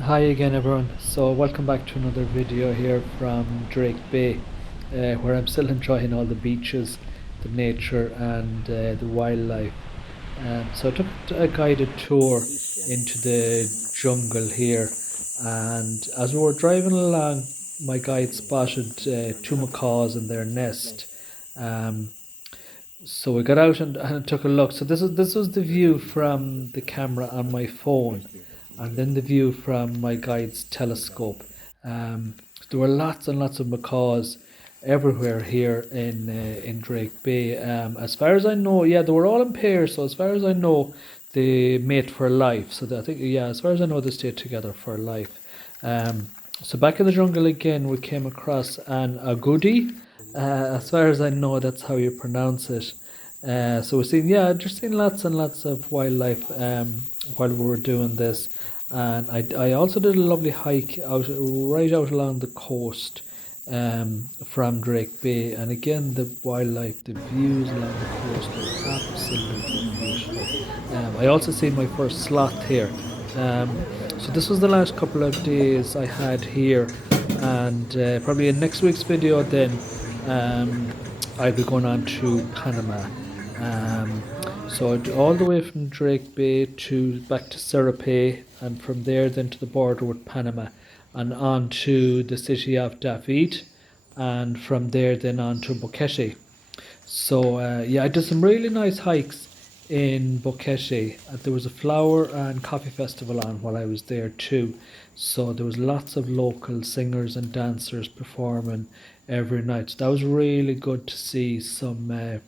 Hi again everyone. So welcome back to another video here from Drake Bay, where I'm still enjoying all the beaches, the nature and the wildlife. So I took a guided tour into the jungle here, and as we were driving along, my guide spotted two macaws in their nest. Um, so we got out and took a look. So this was the view from the camera on my phone, and then the view from my guide's telescope. There were lots and lots of macaws everywhere here in Drake Bay. As far as I know, yeah, they were all in pairs. So as far as I know, they mate for life. So I think, yeah, as far as I know, they stay together for life. Um, so back in the jungle again, we came across an agouti. As far as I know, that's how you pronounce it. So we've seen, yeah, just seen lots and lots of wildlife while we were doing this, and I also did a lovely hike out right out along the coast from Drake Bay, and again the wildlife, the views along the coast are absolutely beautiful. I also seen my first sloth here. So this was the last couple of days I had here, and probably in next week's video then I'll be going on to Panama. Um, so all the way from Drake Bay to back to Serape, and from there then to the border with Panama, and on to the city of David, and from there then on to Boquete. So yeah, I did some really nice hikes in Boquete. There was a flower and coffee festival on while I was there too. So there was lots of local singers and dancers performing every night. So that was really good to see some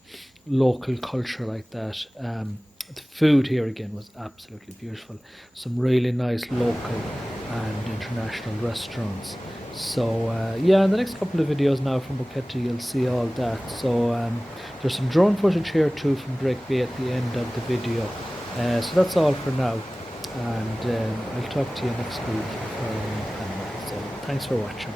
local culture like that. The food here again was absolutely beautiful. Some really nice local and international restaurants. So yeah, in the next couple of videos now from Buketi, you'll see all that. So there's some drone footage here too from Drake Bay at the end of the video. So that's all for now, and I'll talk to you next week for Panama. So thanks for watching.